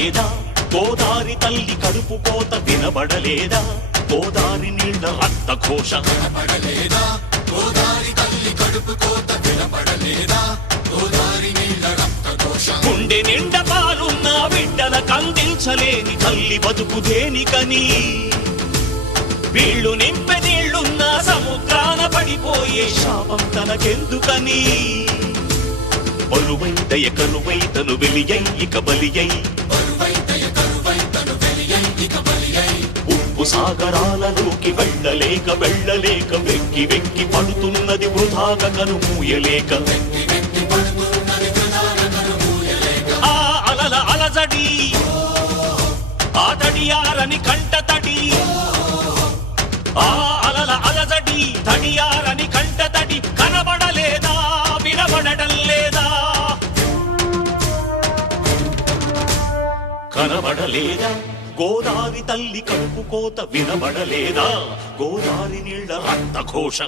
కనబడలేదా గోదారి తల్లి కడుపు కోత వినబడలేదా గోదారి నీళ్ల రక్త ఘోష కనబడలేదా గోదారి తల్లి కడుపు కోత వినబడలేదా గోదారి నీళ్ల రక్త ఘోష గుండె నిండ పాలున్న బిడ్డల కందించలేని తల్లి బతుకు దేనికని వీళ్ళు నింపె నీళ్లున్న సముద్రాన పడిపోయే శాపం తనకెందుకని బరువై దయ కరువై తను వెలియై ఇక బలియై ఉప్పు సాగరాలలోకి వెళ్ళలేక వెక్కి వెక్కి పడుతున్నది వృధాగా కనుమూయలేక ఆ అలల అలజడి ఆ తడియారని కంటతడి ఆ అలల అలజడి తడియారని కంటతడి కనబడలేదా వినబడటం లేదా కనబడలేదా గోదారి తల్లి కడుపు కోత వినబడలేదా గోదారి నీళ్ల రక్త ఘోష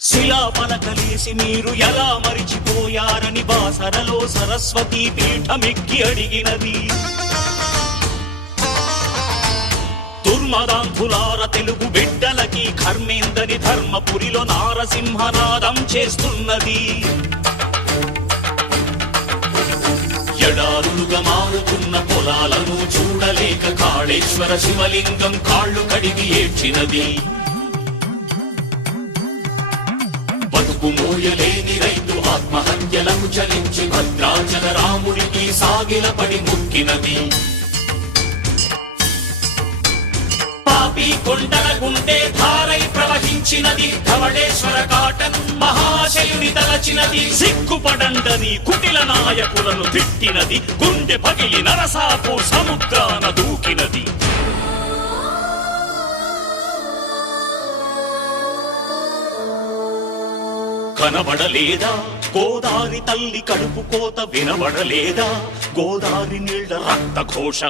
శిలా పలకలేసి మీరు ఎలా మరిచిపోయారని బాసరలో సరస్వతి పీఠమెక్కి అడిగినది దుర్మదాంధులార తెలుగు బిడ్డలకి కర్మేందని ధర్మపురిలో నారసింహనాదం చేస్తున్నది ఎడారులుగా మారుతున్న పొలాలను చూడలేక కాళేశ్వర శివలింగం కాళ్ళు కడిగి ఏడ్చినది బతుకు మోయలేని రైతు ఆత్మహత్యలకు చలించి భద్రాచల రాముడికి సాగిలపడి ముక్కినది పాపి కొండల గుండె ధారై ప్రవహించినది ధవళేశ్వర కాటన్ మహాశయుని తలచినది సిగ్గుపడండని కుటిల నాయకులను తిట్టినది గుండె పగిలి నరసాపు సముద్రాన దూకినది కనబడలేదా గోదారి తల్లి కడుపు కోత వినబడలేదా గోదారి నీళ్ల రక్త ఘోష